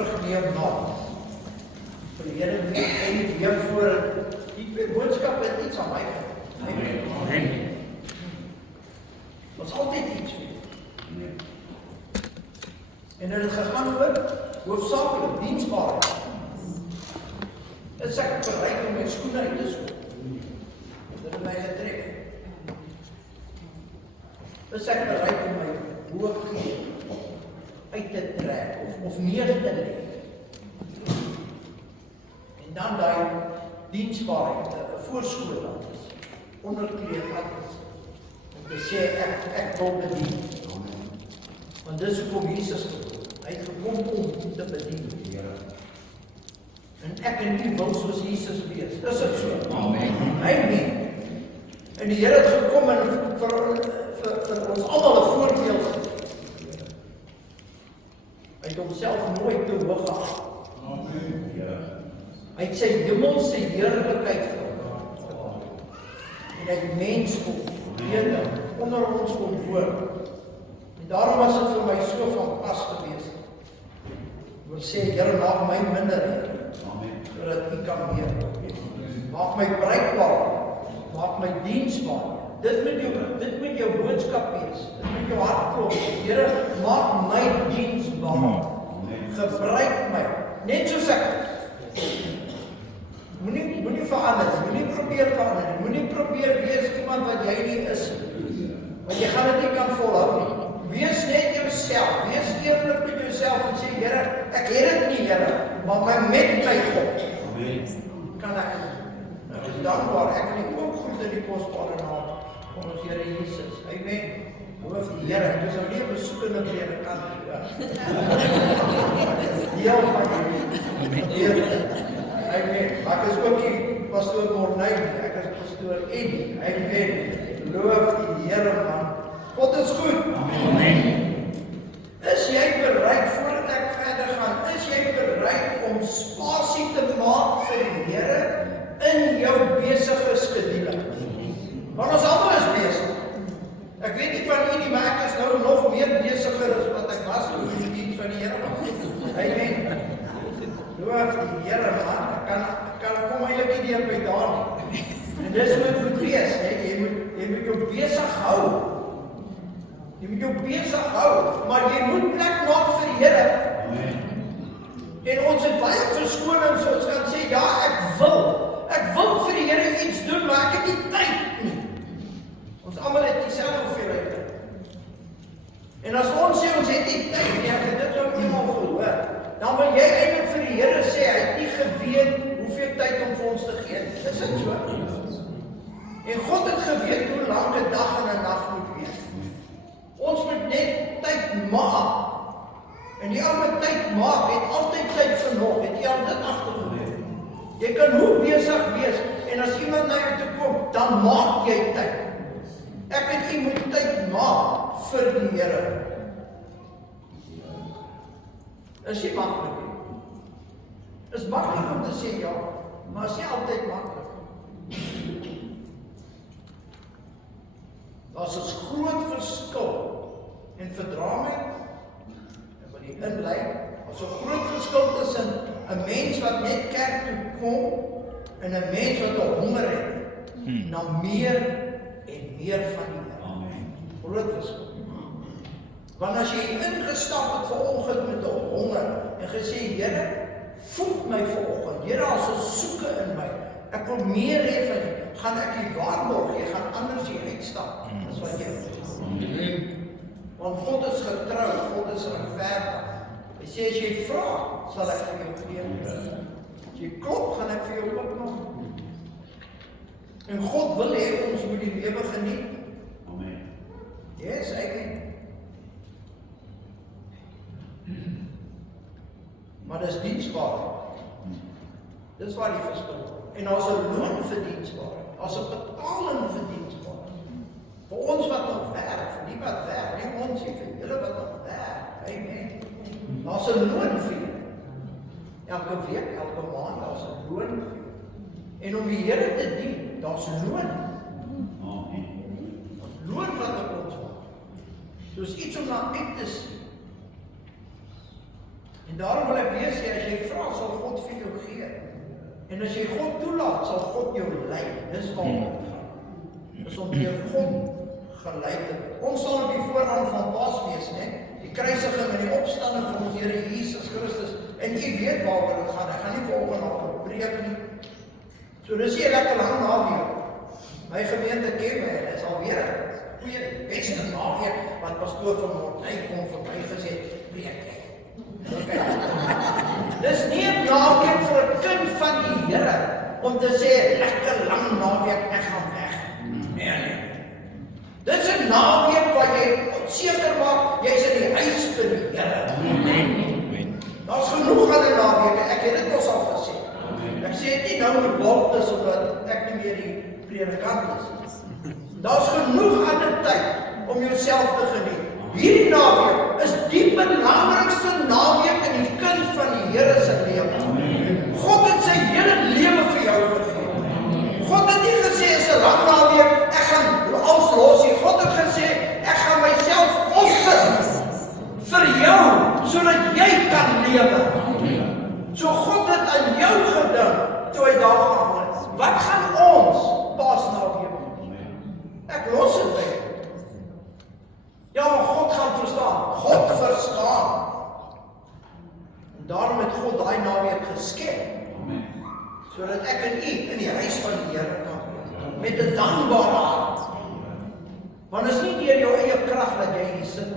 terugneem na. Vir die Here en weer voor die twee boodskappe het iets aan my. Amen. Was altyd iets weer. En dit het gegaan oor hoofsaaklik diensbaarheid. Is ek bereid om my skoene uit te skop? Dit het my getref. Is ek bereid om my hoofd uit te trek of neer te lê? En dan daai diensbaarheid, 'n voorskoot wat is, onderkleed wat is, om te sê ek wil bedien. Want dis hoekom Jesus gekom. Hy het gekom om te bedien. En ek en u wil soos Jesus wees. Is dit so? Amen. Amen. En die Here het gekom en vir ons almal 'n voorbeeld gegee. Hy het homself nooit te hoog geag. Amen. Hy het sy hemelse heerlikheid verlaat. En hy het mens kom lewe onder ons kom woon. En daarom was dit vir my so van pas gewees. Ek wil sê, Here, maak my minder, sodat U kan meer. Maak my bruikbaar, maak my diensbaar. Dit moet jou boodskap wees. Dit moet jou hart klop. Here, maak my diensbaar. Gebruik my, net soos ek. Moenie verander, moenie probeer verander, moenie probeer wees iemand wat jy nie is. Want jy gaan dit nie kan volhou nie. Wees net jouself, wees eerlik met jouself en sê, Here, ek het dit nie, Here, maar met my God kan ek. Ek is dankbaar, ek kan nie ook goed in die kosbare naam van ons Here Jesus. Amen. Loof die Here, ek is nou nie 'n besoekende predikant nie. Deel van die Amen. Maar ek is ook nie pastoor Morney, ek is pastoor Eddie. Amen. Loof die Here, man. God is goed. Amen. Is jy bereid, voordat ek verder gaan, is jy bereid om spasie te maak vir die Here in jou besige skedule? Want ons almal is besig. Ek weet nie van u nie, maar ek is nou nog meer besiger as wat ek was toe in die diens van die Here was. Amen. Loof die Here, man. Ek kan kom eintlik nie by daar nie. En dis hoe dit moet wees, hè. Jy moet jou besig hou. Jy moet jou besig hou, maar jy moet plek maak vir die Here. En ons het baie verskonings, ons kan sê, ja, ek wil vir die Here iets doen, maar ek het nie tyd nie. Ons almal het dieselfde hoeveelheid tyd. En as ons sê, ons het nie tyd nie, ek het dit ook eenmaal gehoor, dan wil jy eintlik vir die Here sê, hy het nie geweet hoeveel tyd om vir ons te gee. Is dit so? En God het geweet hoe lang 'n dag en 'n nag moet wees. Ons moet net tyd maak. En die ou wat tyd maak, het altyd tyd vir nog. Het jy al dit agtergekom? Jy kan hoe besig wees, en as iemand na jou toe kom, dan maak jy tyd. Ek en u moet tyd maak vir die Here. Is nie maklik nie. Is maklik om te sê ja, maar is nie altyd maklik. Daar's 'n groot verskil en verdra my en wat die inlei, daar's 'n groot verskil tussen 'n mens wat net kerk toe kom en 'n mens wat 'n honger het na meer en meer van die Here. Groot verskil. Want as jy ingestap het vanoggend met 'n honger en gesê, Here, voed my vanoggend. Here, as 'n soeke in my. Ek wil meer hê van U. Gaan ek U waarborg, jy gaan anders hier uitstap as wat jy is. Want God is getrou, God is regverdig. Hy sê, as jy vra, sal ek vir jou gee. As jy klop, gaan ek vir jou oopmaak. En God wil hê ons moet die lewe geniet. Amen. Yes, amen. Maar dis diensbaar. Dis waar die verskil. En daar's 'n loon vir diensbaarheid. Daar's 'n betaling vir diensbaarheid. Vir ons wat nog werk, nie wat werk, nie ons nie, vir julle wat nog werk. Amen. Daar's 'n loon vir julle. Elke week, elke maand, daar's 'n loon vir julle. En om die Here te dien, daar's 'n loon. Amen. Loon wat op ons wag. Dus iets om na uit te sien. En daarom wil ek weer sê, as jy vra, sal God vir jou gee. En as jy God toelaat, sal God jou lei. Dis waarom dit gaan. Dis om deur God gelei te word. Ons staan op die voorrang van Paasfees, né? Die kruisiging en die opstanding van ons Here Jesus Christus. En u weet waaroor dit gaan. Ek gaan nie vanoggend op preek nie. So dis hier lekker lang naweek. My gemeente ken my, en is alweer 'n goeie beste naweek wat pastoor van Mortney kom verby gesê, preek. Okay. Dis nie 'n naweek vir 'n kind van die Here om te sê lekker lang naweek, ek gaan weg. Nee. Dis 'n naweek waar jy seker maak jy's in die huis vir die Here. Amen. Daar's genoeg aan 'n naweek. Ek het dit mos al gesê. Ek sê dit nie nou met boltes omdat ek nie meer die predikant is. Daar's genoeg aan 'n tyd om jouself te geniet. Hierdie naweek is die belangrikste naweek in die kind van die Here se lewe. God het sy hele lewe vir jou gegee. God het nie gesê is 'n lang naweek, ek gaan alles los nie. God het gesê ek gaan myself offer vir jou sodat jy kan lewe. So God het aan jou gedink toe hy daar gaan is. Wat gaan ons Paasnaweek doen? Ek los dit by. Ja, maar God gaan verstaan. God verstaan. En daarom het God daai naweek geskep. Sodat ek en u in die huis van die Here kan wees. Met 'n dankbare hart. Want dit is nie deur jou eie krag dat jy hier sit.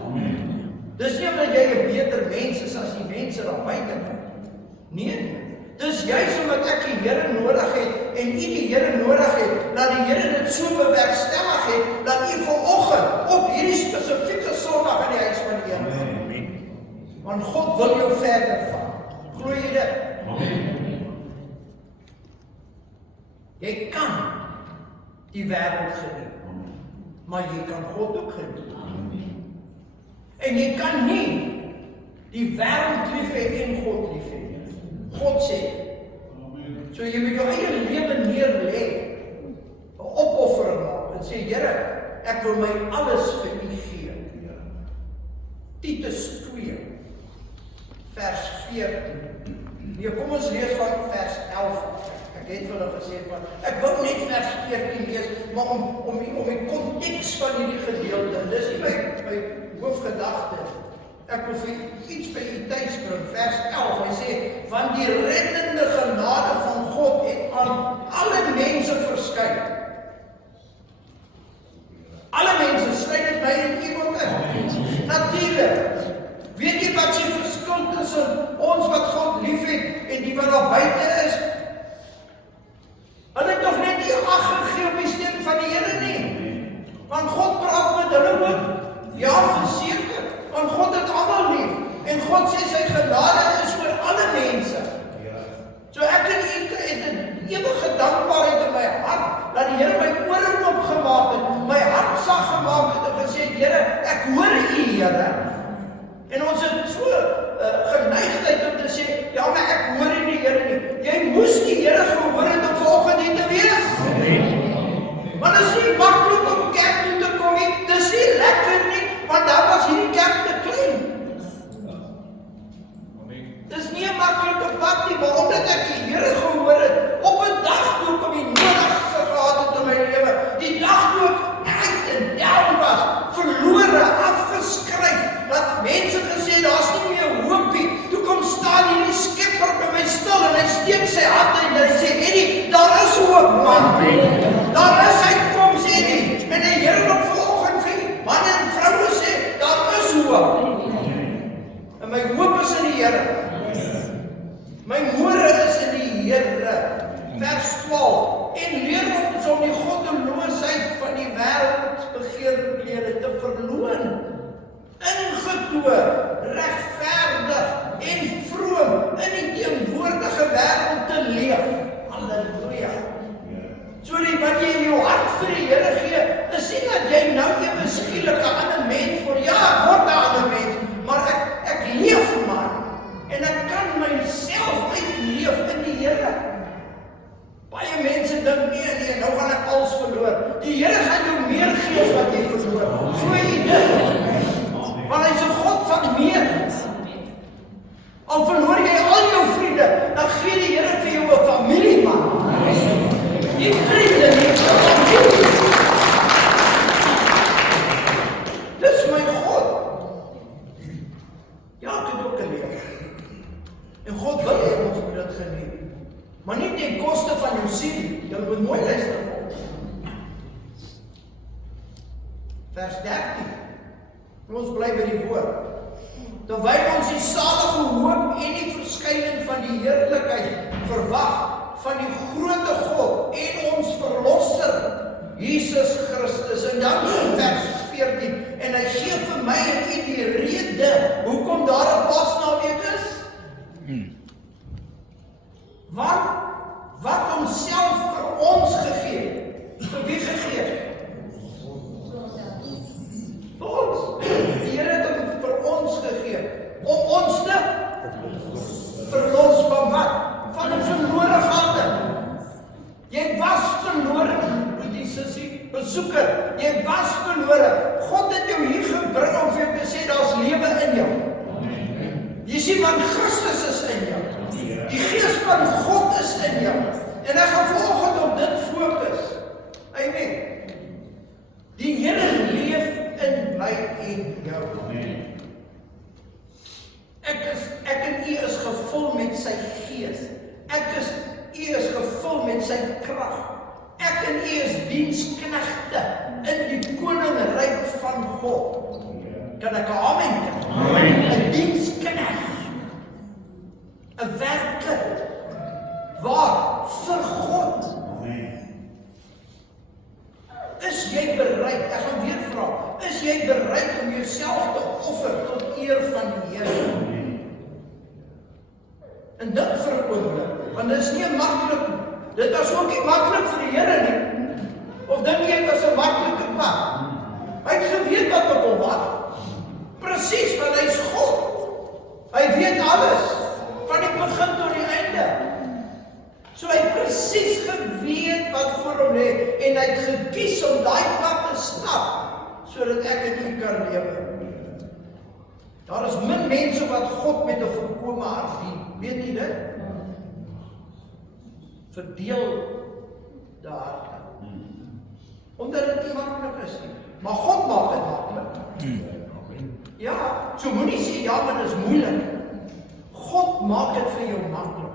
Dis nie omdat jy 'n beter mens is as die mense daar buite. Nee. Dis juist omdat ek die Here nodig het en u die Here nodig het, dat die Here dit so bewerkstellig het, dat u vanoggend op hierdie spesifieke Sondag in die huis van die Here is. Want God wil jou verder vat. Glo jy dit? Jy kan die wêreld geniet, maar jy kan God ook geniet. En jy kan nie die wêreld lief hê en God lief hê. God sê, so jy moet jou eie lewe neer lê, 'n opoffering maak en sê, Here, ek wil my alles vir u gee. Titus 2, vers 14. Nee, kom ons lees van vers 11. Ek het vir hulle gesê, ek wil net vers 14 lees, maar om die konteks van hierdie gedeelte, en dis my hoofgedagte. Ek wil vir iets by u tuis bring, vers 11, hy sê, want die reddende genade van God het aan alle mense verskyn. Alle mense, sluit dit my en u ook in. Natuurlik. Weet jy wat die verskil tussen ons wat God liefhet en die wat daar buite is? Hulle het nog net nie ag gegee op die stem van die Here nie. Want God praat met hulle ook. Ja, verseker. Want God het almal lief. En God sê sy genade is oor alle mense. So ek en u het 'n ewige dankbaarheid in my hart dat die Here my ore oopgemaak het, my hart sag gemaak het en gesê, Here, ek hoor u, Here. En ons het so geneigtheid om te sê, ja, maar ek hoor nie die Here nie. Jy moes die Here gehoor het om vanoggend hier te wees. Want dit is nie maklik om kerk toe te kom nie. Dit is nie lekker nie, want daar was hierdie kerk te klein. Dit is nie 'n maklike pad nie, maar omdat ek die Here gehoor het, op 'n dag toe ek die nodigste gehad het in my lewe, die dag toe ek uit en down was, verlore, afgeskryf, dat mense gesê, daar's nie meer hoop nie. Toe kom staan hierdie Skepper by my stil en hy steek sy hand en hy sê, Eddie, daar is hoop, man. Daar is uitkoms, Eddie. En die Here wat vanoggend vir manne en vroue sê, daar is hoop. En my hoop is in die Here. My môre is in die Here. Vers 12. En leer ons om die goddeloosheid van die wêreldbegeerlikhede te verloon. Ingetoe, regverdig en vroom in die teenwoordige wêreld te leef. Halleluja. So wat jy in jou hart vir die Here gee, is nie dat jy nou ewe skielik 'n ander mens word. Ja, ek word 'n ander mens, maar ek leef maar. En ek kan myself uitleef in die Here. Baie mense dink nee, nou gaan ek alles verloor. Die Here gaan jou meer gee as wat jy verloor. So jy dit. Want hy's 'n God van meer. Al verloor jy al jou vriende, dan gee die Here vir jou 'n familie, man. Nie vriende nie, 'n familie. Dis my God. Ja, ek het ook geleef. En God wil hê ons moet dit geniet. Maar nie ten koste van jou siel. Jy moet mooi luister. Vers 13. Ons bly by die woord. Terwyl ons die salige hoop en die verskyning van die heerlikheid verwag van die groote God en ons verlosser Jesus Christus. En dan vers 14. En hy gee vir my en u die rede hoekom daar 'n Pasnaweek is. Wat homself vir ons gegee. Vir wie gegee? Vir ons. Die Here het hom vir ons gegee. Om ons te verlos van wat? Van 'n verlore gaande. Jy was verlore, die sussie, besoeker. Jy was verlore. God het jou hier gebring om vir jou te sê daar's lewe in jou. Jy sien, want Christus is in jou. Die Gees van God is in jou. En ek gaan vanoggend op dit fokus. Amen. Die Here leef in my en jou. Ek en u is gevul met sy Gees. U is gevul met sy krag. Ek en u is diensknegte in die koninkryk van God. Kan ek 'n amen kry? Amen. 'n diensknegt. 'n werker. Waar? Vir God. Is jy bereid? Ek gaan weer vra. Is jy bereid om jouself te offer tot eer van die Here? En dit vir 'n oomblik, want dit is nie maklik. Dit was ook nie maklik vir die Here nie. Of dink jy dit was 'n maklike pad? Hy het geweet wat op hom wag. Presies, want hy is God. Hy weet alles. Van die begin tot die einde. So hy het presies geweet wat voor hom lê en hy het gekies om daai pad te stap sodat ek en u kan lewe. Daar is min mense wat God met 'n volkome hart dien. Weet jy dit? Verdeel die harte. Omdat dit nie maklik is nie. Maar God maak dit maklik. Ja, so moenie sê ja, maar dit is moeilik. God maak dit vir jou maklik.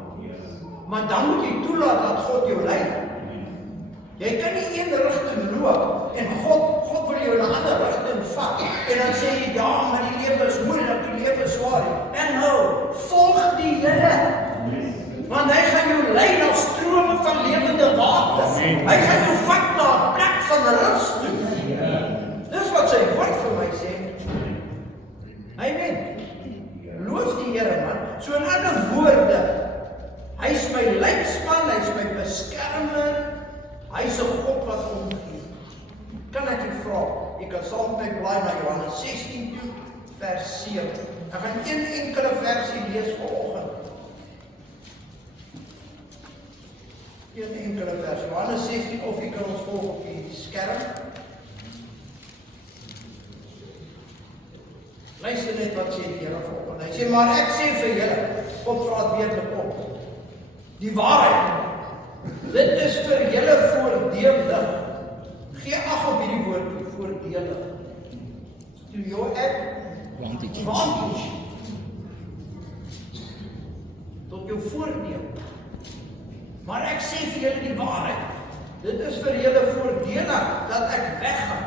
Maar dan moet jy toelaat dat God jou lei. Jy kan nie een rigting loop en God wil jou in 'n ander rigting vat. En dan sê jy ja, maar die lewe is moeilik, die lewe is swaar. En nou, volg die Here. Want hy gaan jou lei na strome van lewende water. Hy gaan jou vat na 'n plek van rus toe. Dis wat sy woord vir my sê. Amen. Loof die Here, man. So in ander woorde, hy is my leidsman, hy is my beskermer, hy is 'n God wat omgee. Kan ek u vra, jy kan saam met my blaai na Johannes 16 toe, vers 7. Ek gaan een enkele versie lees vanoggend. Een enkele vers, Johannes 16, of jy kan ons volg op die skerm. Luister net wat sê die Here vanoggend. Hy sê, maar ek sê vir julle, kom praat weer met op. Die waarheid. Dit is vir julle voordelig. Gee ag op hierdie woord, voordelig. To your advantage. Tot jou voordeel. Maar ek sê vir julle die waarheid. Dit is vir julle voordelig dat ek weggaan.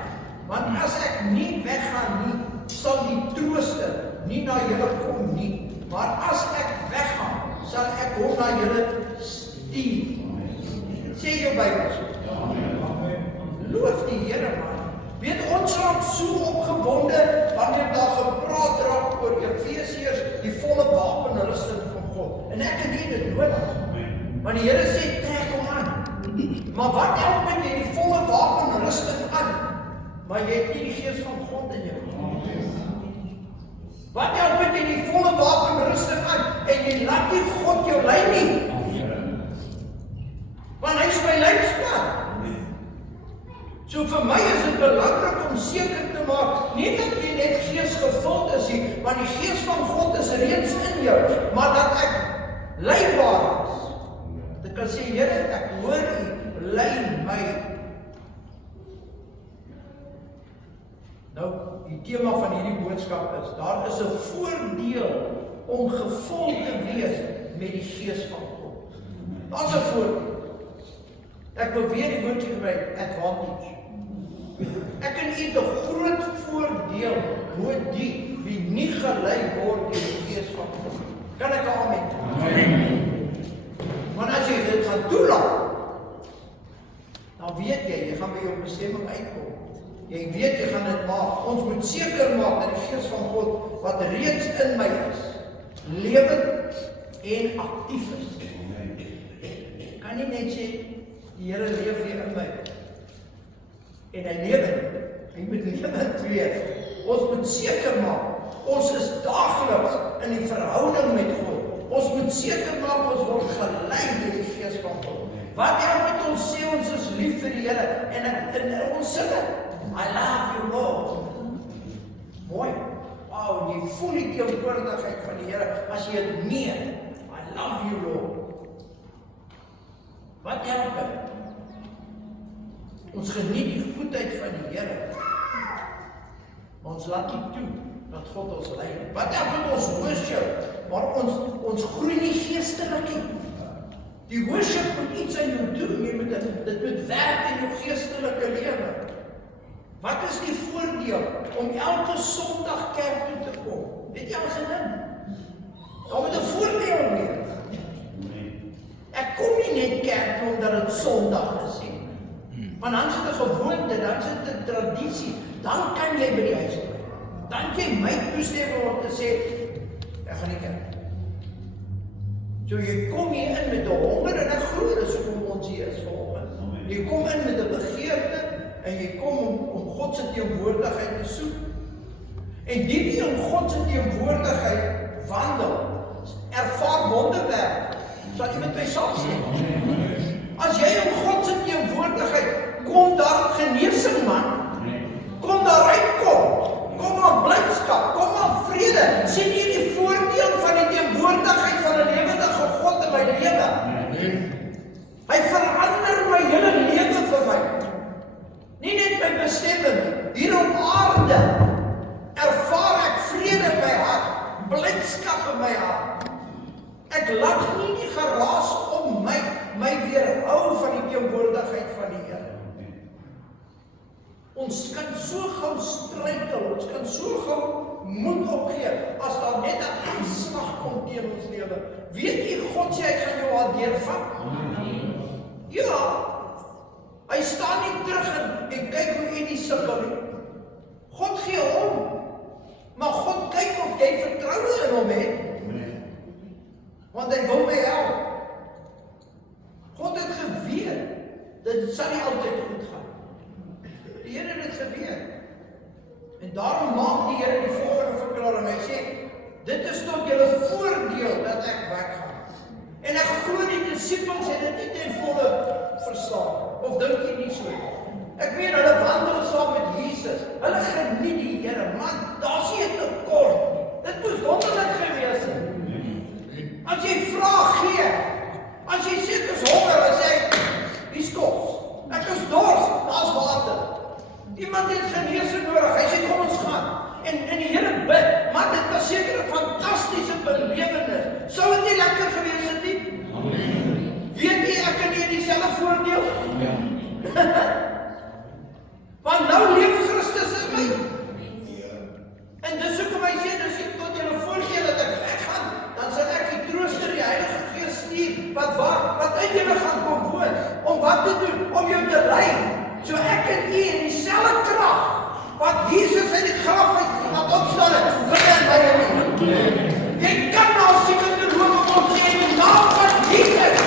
Want as ek nie weggaan nie, sal die trooster nie na julle kom nie. Maar as ek weggaan, sal ek hom na julle stuur. Sê jou Bybel so. Loof die Here, man. Weet ons raak so opgewonde wanneer daar gepraat raak oor Efesiërs, die volle wapenrusting van God. En ek het dit nodig. Want die Here sê trek hom aan. Maar wat help met jy die volle wapenrusting aan? Maar jy het nie die Gees van God in jou. Wat help met jy die volle wapenrusting aan en jy laat nie God jou lei nie? Want hy is my leidsman. So vir my is dit belangrik om seker te maak, nie dat jy net geesgevuld is nie, want die gees van God is reeds in jou, maar dat ek leibaar is. Ek kan sê, Here, ek hoor U, lei my. Nou, die tema van hierdie boodskap is, daar is 'n voordeel om gevul te wees met die gees van God. Daar's 'n voordeel. Ek wil weer die woordjie gebruik, advantage. Ek en U het 'n groot voordeel bo die wie nie gelei word deur die gees van God. Kan ek amen? Amen. Want as jy dit gaan toelaat, dan weet jy gaan by jou bestemming uitkom. Jy weet jy gaan dit maak. Ons moet seker maak dat die gees van God wat reeds in my is, lewend en aktief is. Kan nie net sê die Here leef hier in my en hy lewend. Hy moet lewend wees. Ons moet seker maak ons is daagliks in die verhouding met God. Ons moet seker maak ons word gelei deur die gees van God. Wat met ons sê ons is lief vir die Here en ons sing dit. I love you, Lord. Mooi. Wow, jy voel die teenwoordigheid van die Here as jy dit meen. I love you, Lord. Wat help dit? Ons geniet die goedheid van die Here. Maar ons laat nie toe dat God ons lei. Wat help dit ons worship? Maar ons groei nie geestelik nie. Die worship moet iets aan jou doen. Jy moet dit moet werk in jou geestelike lewe. Wat is die voordeel om elke Sondag kerk toe te kom? Weet jy al gedink? Daar moet 'n voordeel wees. Ek kom nie net kerk toe omdat dit Sondag is nie. Want dan is dit 'n gewoonte, dan is dit 'n tradisie, dan kan jy by die huis bly. Dan jy my toestemming om te sê, ek gaan nie kerk. So jy kom hier in met 'n honger en ek glo dis hoekom ons hier is vanoggend. Jy kom in met 'n begeerte en jy kom om God se teenwoordigheid te soek. En die wie in God se teenwoordigheid wandel, ervaar wonderwerk. Sal jy met my saamstem? As jy in God se teenwoordigheid kom daar genesing, man. Kom daar uitkom. Kom daar blydskap, kom daar vrede. Sien jy die voordeel van die teenwoordigheid van 'n lewendige God in my lewe? Hy verander my hele lewe vir my. Nie net my bestemming, hier op aarde ervaar ek vrede in my hart, blydskap in my hart. Ek laat nie die geraas om my weerhou van die teenwoordigheid van die Here. Ons kan so gou struikel, ons kan so gou moed opgee, as daar net 'n aanslag kom teen ons lewe. Weet jy, God sê, ek gaan jou al deurvat. Ja, hy staan nie terug en kyk hoe jy nie sukkel nie. God gee hom, maar God kyk of jy vertroue in hom het, want hy wil my help. God het geweet, dit sal nie altyd goed gaan. Die Here het dit geweet. En daarom maak die Here die volgende verklaring. Hy sê, dit is tot julle voordeel dat ek weggaan. En ek glo die disippels het dit nie ten volle verstaan. Of dink jy nie so? Ek weet hulle wandel saam met Jesus. Hulle geniet die Here. Man, daar's nie 'n tekort nie. Dit moes wonderlik gewees het. As jy vra, gee. As jy sê ek is honger, dan sê ek, hier's kos. Ek is dors, daar's water. Iemand het genesing nodig. Hy sê kom ons gaan. En die Here bid, maar dit was seker 'n fantastiese belewenis. Sou dit nie lekker gewees het nie? Amen. Weet jy ek kan hier dieselfde voordeel? Ja. Want nou leef Christus in my. En dis hoekom hy sê dis nie tot julle voordeel dat ek weggaan, dan sal ek die trooster, die Heilige Gees stuur wat in julle gaan kom woon. Om wat te doen? Om jou te lei. So ek en u in dieselfde krag wat Jesus uit die graf uit laat opstaan het, binne by jou. Jy kan nou seker geloof op sê in die naam van Jesus.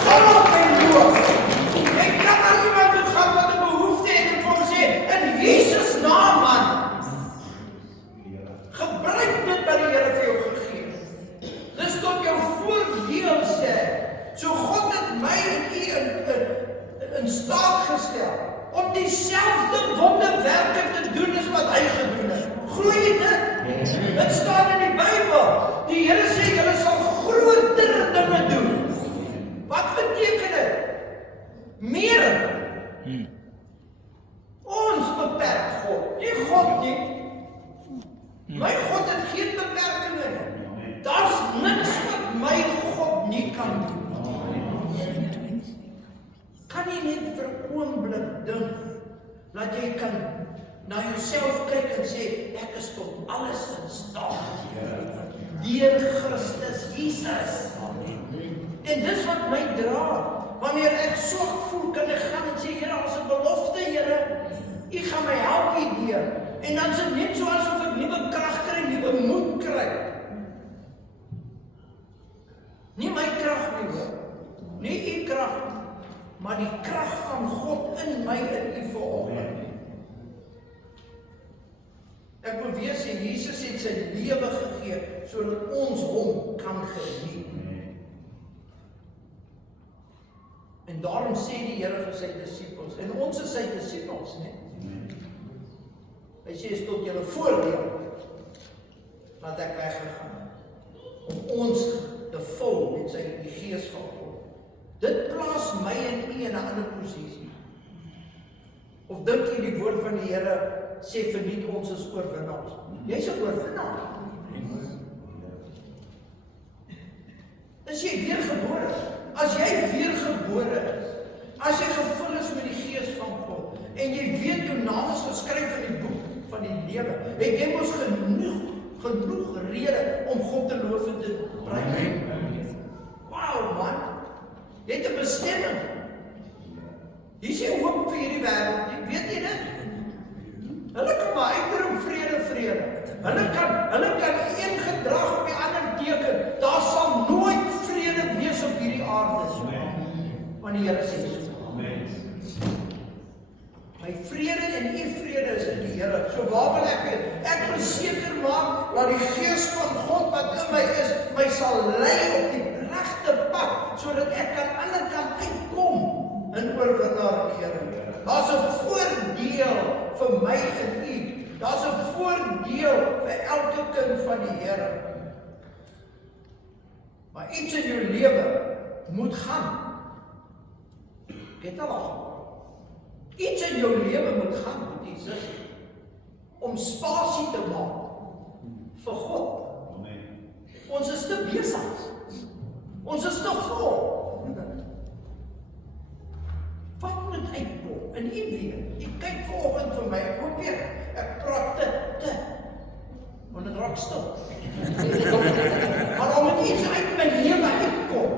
Staan op en loof. Ek kan aan iemand toe gaan wat 'n behoefte het en kom sê in Jesus naam, man. Gebruik dit wat die Here vir jou gegee het. Dis tot jou voordeel sê. So God het my en u in staat gestel om dieselfde wonderwerke te doen as wat hy gedoen het. Glo jy dit? Dit staan in die Bybel. Die Here sê, julle sal groter dinge doen. Wat beteken dit? Meer. Ons beperk God. Nie God nie. My God het geen beperkingen. Daar's niks wat my God nie kan doen. Kan jy net vir 'n oomblik dink, dat jy kan na jouself kyk en sê, ek is tot alles in staat. Deur Christus Jesus. En dis wat my dra. Wanneer ek so voel, kan ek gaan en sê, Here, as 'n belofte, Here, U gaan my help hierdeur. En dan is dit net so asof ek nuwe krag kry, nuwe moed kry. Nie my krag nie, hoor. Nie U krag, maar die krag van God in my en U vanoggend. Ek wil weer sê, Jesus het sy lewe gegee, sodat ons hom kan geniet. En daarom sê die Here vir sy disippels, en ons is sy disippels, né? Hy sê, is tot julle voordeel, dat ek weggegaan, om ons te vul met die Gees van God. Dit plaas my en U in 'n ander posisie. Of dink jy die woord van die Here sê verniet ons is oorwinnaars? Jy's 'n oorwinnaar. Is jy weergebore? As jy weergebore is, as jy gevul is met die Gees van God, en jy weet jou naam is geskryf in die boek van die lewe, het jy mos genoeg rede om God te loof en te prys. Wow, man. Jy het 'n bestemming. Hier is jy hoop vir hierdie wêreld. Weet jy dit? Hulle kan maar uitroep vrede. Hulle kan een gedrag op die ander teken. Daar sal nooit vrede wees op hierdie aarde. Want die Here sê so. My vrede en U vrede is in die Here. So waar wil ek wees? Ek wil seker maak dat die Gees van God wat in my is, my sal lei op die regte pad, sodat ek aan die ander kant uitkom in oorwinnaar die Here. Daar's 'n voordeel vir my en U. Daar's 'n voordeel vir elke kind van die Here. Maar iets in jou lewe moet gaan. Ek het al iets in jou lewe moet gaan, moet jy sê, om spasie te maak vir God. Ons is te besig. Ons is te vol. Wat moet uitkom? En U weet, ek kyk vanoggend vir my, ook weer, ek praat te, want dit raak stil. Maar dan moet iets uit my lewe uitkom,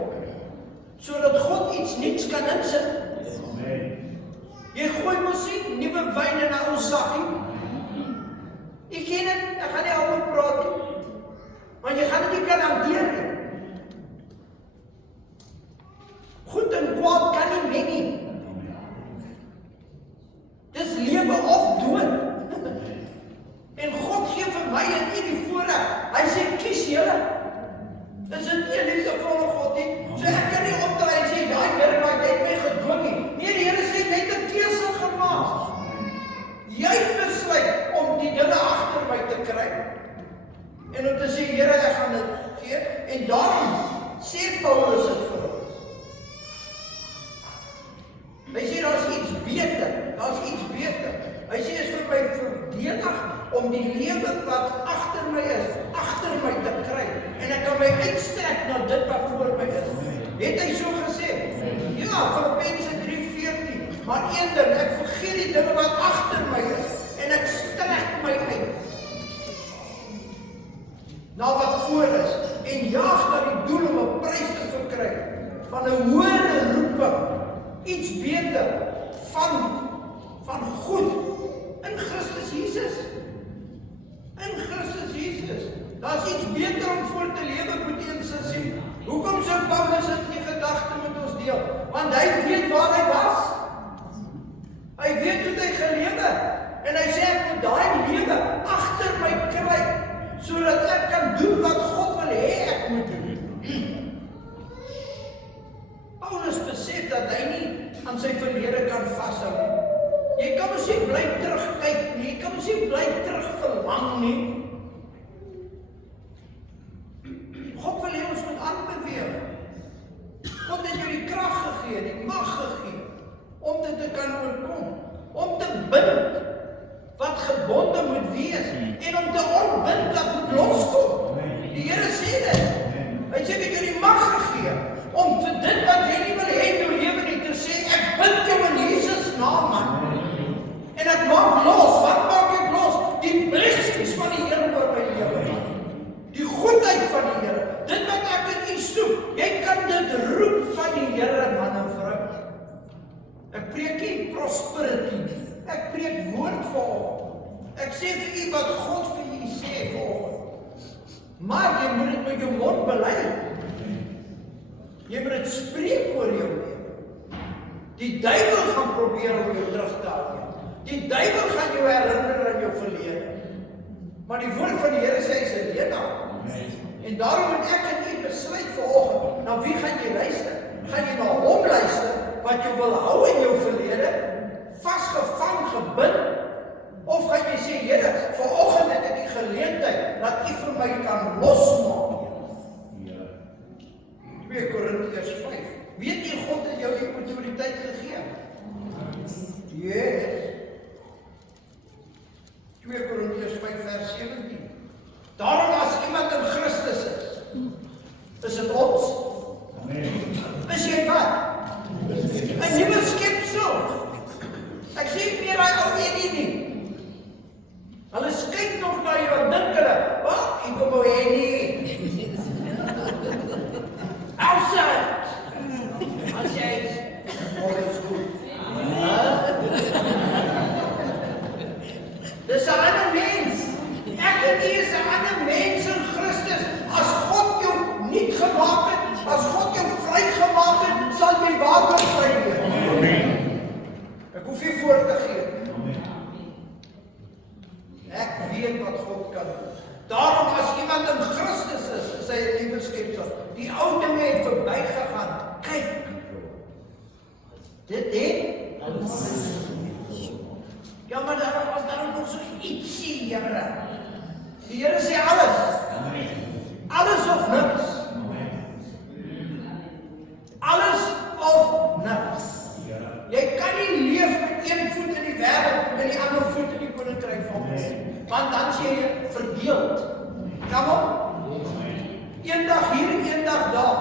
sodat God iets niets kan insit. Jy gooi mos nie nuwe wyn in 'n ou sakkie. Jy ken dit, ek gaan nie al praat nie, want jy gaan dit nie kan hanteer nie. Goed en kwaad kan nie meng nie. Dis lewe of dood. En God gee vir my en U die voorreg. Hy sê, kies julle. Is dit nie 'n liefdevolle God nie? So ek kan nie opdraai en sê, ja Here, maar jy het my gedoop nie. Nee, die Here sê, jy het 'n keuse gemaak. Jy besluit om die dinge agter my te kry. En om te sê, Here, ek gaan dit gee. En daarom sê Paulus dit vir ons. Hy sê, daar's iets beter. Hy sê, is vir my voordelig om die lewe wat agter my is, agter my te kry. En ek kan my uitstrek na dit wat voor my is. Het hy so gesê? Ja, Filippense 3:14. Maar een ding, ek vergeet die dinge wat agter my is, en ek strek my uit na wat voor is, en jaag na die doel om 'n prys te verkry, van 'n hoër roeping, iets beter, van goed, in Christus Jesus. In Christus Jesus. Daar's iets beter om voor te lewe, moet jy insien. Hoekom sou Paulus dit nie gedagte met ons deel? Want hy weet waar hy was. Hy weet hoe hy gelewe. En hy sê, ek moet daai lewe agter my kry, sodat ek kan doen wat God wil hê ek moet doen. Paulus besef dat hy nie aan sy verlede kan vashou nie. Jy kan mos nie bly terugkyk nie, jy kan mos nie bly terugverlang nie. God wil hê ons moet aanbeweeg. God het jou die krag gegee, die mag gegee, om dit te kan oorkom, om te bind wat gebonde moet wees, en om te ontbind wat moet loskom. Die Here sê dit. Hy sê ek het jou die mag gegee, om vir dit wat jy nie wil hê in jou lewe nie, te sê, ek bind jou in Jesus naam, man. En ek maak los, wat maak ek los? Die blessings van die Here oor my lewe. Die goedheid van die Here. Dit wat ek in u soek, jy kan dit roep van die Here, man en vrou. Ek preek nie prosperity nie. Ek preek woord vir hom. Ek sê vir u wat God vir u sê vir hom. Maar jy moet dit met jou mond bely. Jy moet dit spreek oor jou lewe. Die duiwel gaan probeer om jou terug te hou. Die duiwel gaan jou herinner aan jou verlede. Maar die woord van die Here sê hy is 'n leenaar. En daarom moet ek en u besluit vanoggend, na wie gaan jy luister? Gaan jy na hom luister wat jou wil hou in jou verlede, vasgevang, gebind? Of gaan jy sê, Here, vanoggend het ek die geleentheid dat u vir my kan losmaak? 2 Korintiërs 5. Weet jy God het jou die autoriteit gegee? Yes. 2 Korintiërs 5 vers 17. Daarom as iemand in Christus is dit ons. Amen. Is jy wat? 'n nuwe skepsel. Ek sê nie meer daai ou ene nie. Hulle kyk nog na jou en dink hulle, "Wat? Ek kom ou ene." Outside. As jy alles goed. Dis 'n ander mens. Ek en jy is 'n ander mens in Christus. As God jou nuut gemaak het, as God jou vrygemaak het, sal jy water vry wees. Amen. Ek hoef nie voor te gee. Amen. Ek weet wat God kan doen. Daarom as iemand in Christus is hy 'n nuwe skepsel. Die ou dinge het verbygegaan. Kyk. Dit het ja, maar daar was daar nog so ietsie, Here. Die Here sê alles. Amen. Alles of niks. Amen. Alles of niks. Ja. Jy kan nie leef met een voet in die wêreld en die ander voet in die koninkryk van God. Want dan sê jy verdeeld. Kom op. Eendag hier en eendag daar.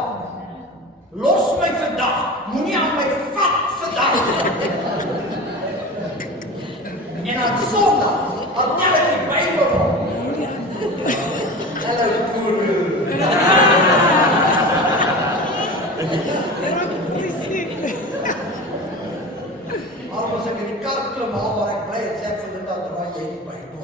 Los my vandag. Moenie aan my vat vandag. En aan Sondag, al tel ek die Bybel op. Hallo, guru. Maar as ek in die kar klim, waar ek bly, het sê ek vir Linda, draai jy die Bybel.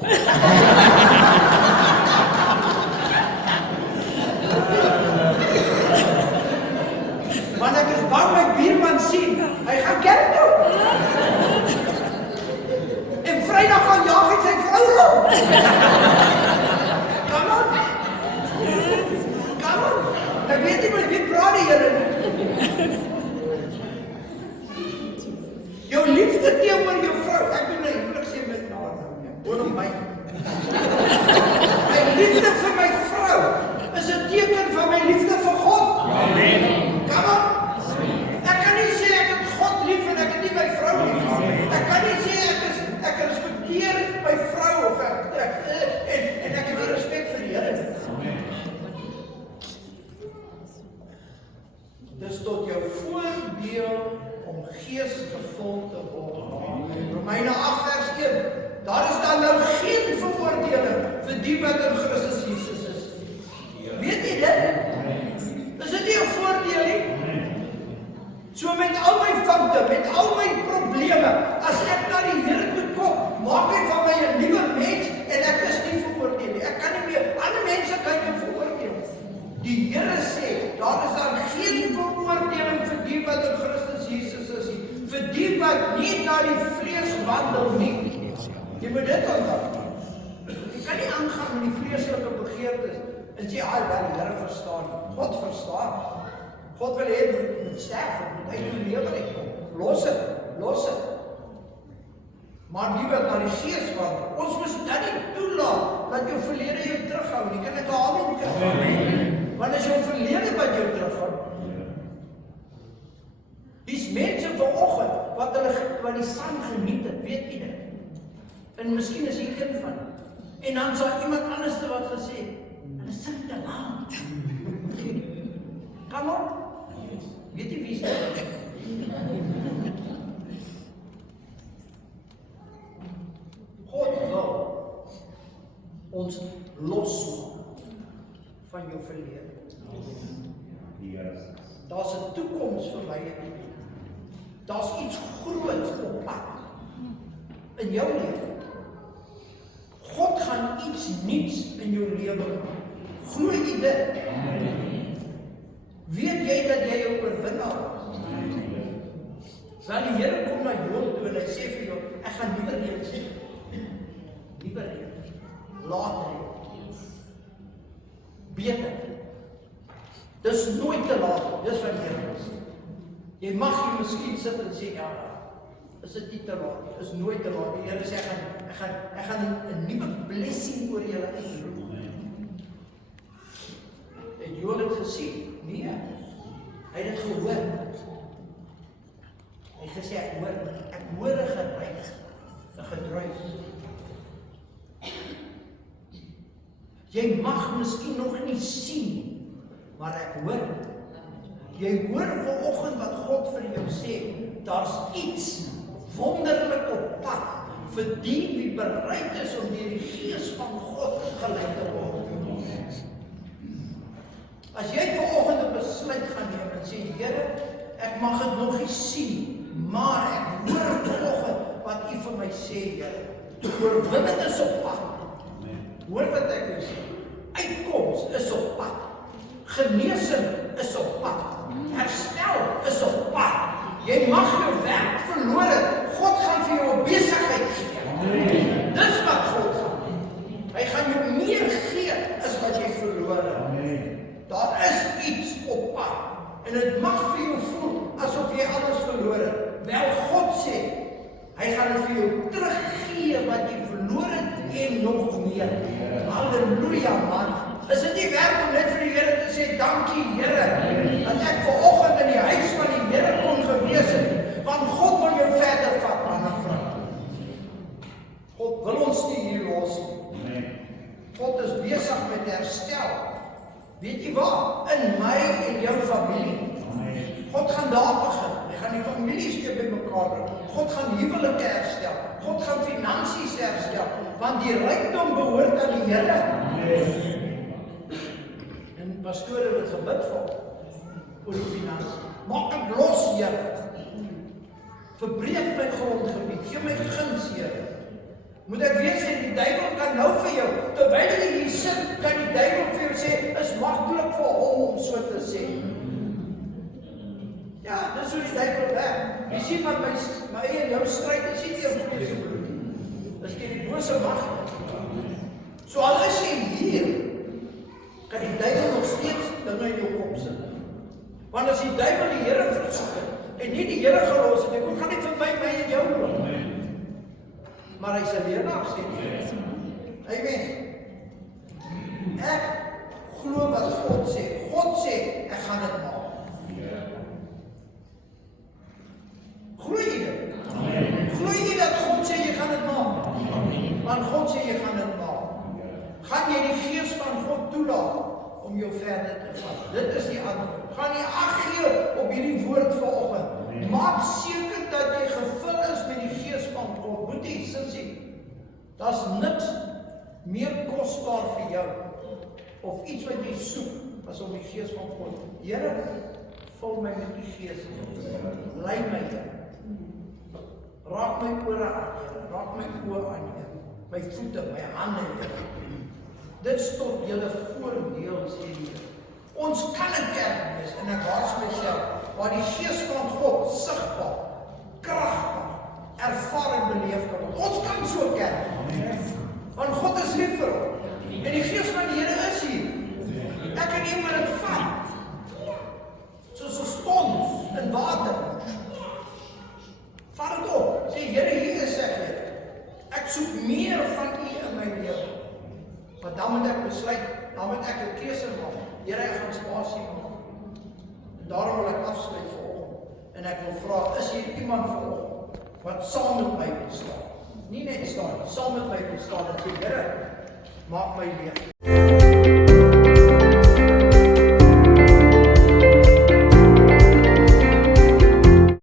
Want ek is bang my buurman sien, hy gaan kerk toe. Vrydag gaan jaag hy sy vrou rond. Kom aan. Kom aan. Ek weet nie met wie praat die Here nie. Jou liefde teenoor jou vrou. Ek doen nou huwelik sê met haar. Hoor hom my. My liefde vir my vrou is 'n teken van my liefde vir God. Amen. Kom aan. Ek kan nie sê ek het God lief en ek het nie my vrou lief. Ek kan nie sê ek respekteer my vrou of ek het nie respek vir die Here. Dis tot jou voordeel om geesgevuld te word. Romeine 8 vers 1. Daar is dan nou geen veroordeling vir die wat in Christus Jesus is. Weet jy dit? Is dit nie 'n voordeel nie? So met al my foute, met al my probleme, as ek na die Here toe kom, maak hy van my 'n nuwe mens en ek is nie veroordeel nie. Ek kan nie meer, ander mense kan my veroordeel. Die Here sê, daar is dan geen veroordeling vir die wat in Christus Jesus is nie, vir die wat nie na die vlees wandel nie. Jy moet dit onthou. Jy kan nie aangaan met die vleeslike begeertes en sê, "Ag, wel die Here verstaan nie." God verstaan. God wil hê moet sterf, moet uit die lewe uitkom. Los dit, los dit. Maar nie wat na die Gees wandel. Ons moes dan nie toelaat dat jou verlede jou terughou nie. Kan ek amen kry? Want as jou verlede wat jou terughou, dis mense vanoggend wat die son geniet het, weet jy dit? En miskien is hier een van. En dan sal iemand anders wat gesê, hulle sing te laat. Kom op. Weet jy wie is dit? God wil ons losmaak van jou verlede. Daar's 'n toekoms vir my. Daar's iets groots op pad in jou lewe. God gaan iets nuuts in jou lewe maak. Glo jy dit? Weet jy dat jy 'n oorwinnaar is? Want die Here kom na Job toe en hy sê vir jou, ek gaan nuwe lewe sê. Nuwe lewe. Later. Beter. Dis nooit te laat. Dis wat die Here sê. Jy mag jy miskien sit en sê, ja, is dit nie te laat nie. Is nooit te laat nie. Die Here sê, ek gaan 'n nuwe blessing oor julle uitroep. Het Job dit gesien? Nee. Hy het dit gehoor. Hy het gesê, ek hoor 'n gedruis. Jy mag miskien nog nie sien, maar ek hoor. Jy hoor vanoggend wat God vir jou sê, daar's iets wonderlik op pad vir die wie bereid is om deur die Gees van God gelei te word. As jy vanoggend 'n besluit gaan neem en sê, Here, ek mag dit nog nie sien, maar ek hoor vanoggend wat U vir my sê, Here. Oorwinning is op pad. Hoor wat ek wil sê. Uitkoms is op pad. Genesing is op pad. Herstel is op pad. Jy mag jou werk verloor het. God gaan vir jou 'n besigheid gee. Dis wat God gaan doen. Hy gaan jou meer gee as wat jy verloor het. Daar is iets op pad. En dit mag vir jou voel asof jy alles verloor het. Wel, God sê, hy gaan dit vir jou teruggee wat jy verloor het en nog meer. Halleluja, man. Is dit nie werk om net vir die Here te sê, dankie Here, dat ek vanoggend in die huis van die Here kon gewees het, want God wil jou verder vat, man en vrou. God wil ons nie hier los nie. God is besig met herstel. Weet jy wat? In my en jou familie. God gaan daar begin. Hy gaan die families weer bymekaar bring. God gaan huwelike herstel. God gaan finansies herstel, want die rykdom behoort aan die Here. En pastore het gebid vir oor die finansies. Maak dit los, Here. Verbreek my grondgebied. Gee my guns, Here. Moet ek weet sê, die duiwel kan nou vir jou, terwyl jy hier sit, kan die duiwel vir jou sê, is maklik vir hom om so te sê. Ja, dis hoe die duiwel werk. Jy sien wat my en jou stryd is nie teen vlees en bloed nie. Dis teen die bose mag. So al is jy hier, kan die duiwel nog steeds dinge in jou kop sit. Want as die duiwel die Here versoek het, en nie die Here gelos het, hoe gaan dit verby my en jou loop? Maar hy sal weer na sê. Amen. Ek glo wat God sê. God sê, ek gaan dit maak. Glo jy dit? Glo jy dat God sê, jy gaan dit maak? Want God sê, jy gaan dit maak. Gaan jy die Gees van God toelaat om jou verder te vat? Dit is die antwoord. Gaan jy ag gee op hierdie woord vanoggend. Maak seker dat jy gevul is met die Gees van God. Moet jy sien, daar's niks meer kosbaar vir jou of iets wat jy soek as om die Gees van God. Here, vul my met die Gees. Lei my. Raak my ore aan, Here. Raak my oë aan, Here. My voete, my hande, Here. Dit is tot julle voordeel, sê die Here. Ons kan 'n kerk wees, en ek waarsku myself, waar die Gees van God sigbaar, kragtig, ervaring beleef kan word. Ons kan so kerk. Want God is lief vir ons. En die Gees van die Here is hier. Ek kan iemand dit vat. Soos 'n spons in water. Vat dit op. Sê, Here, hier is ek. meer van U in my lewe. Maar dan moet ek besluit, dan moet ek 'n keuse maak. Here, ek gaan spasie maak. En daarom wil ek afsluit vanoggend. En ek wil vra, is hier iemand vanoggend wat saam met my wil staan? Nie net staan, saam met my wil staan en sê, Here, maak my leeg.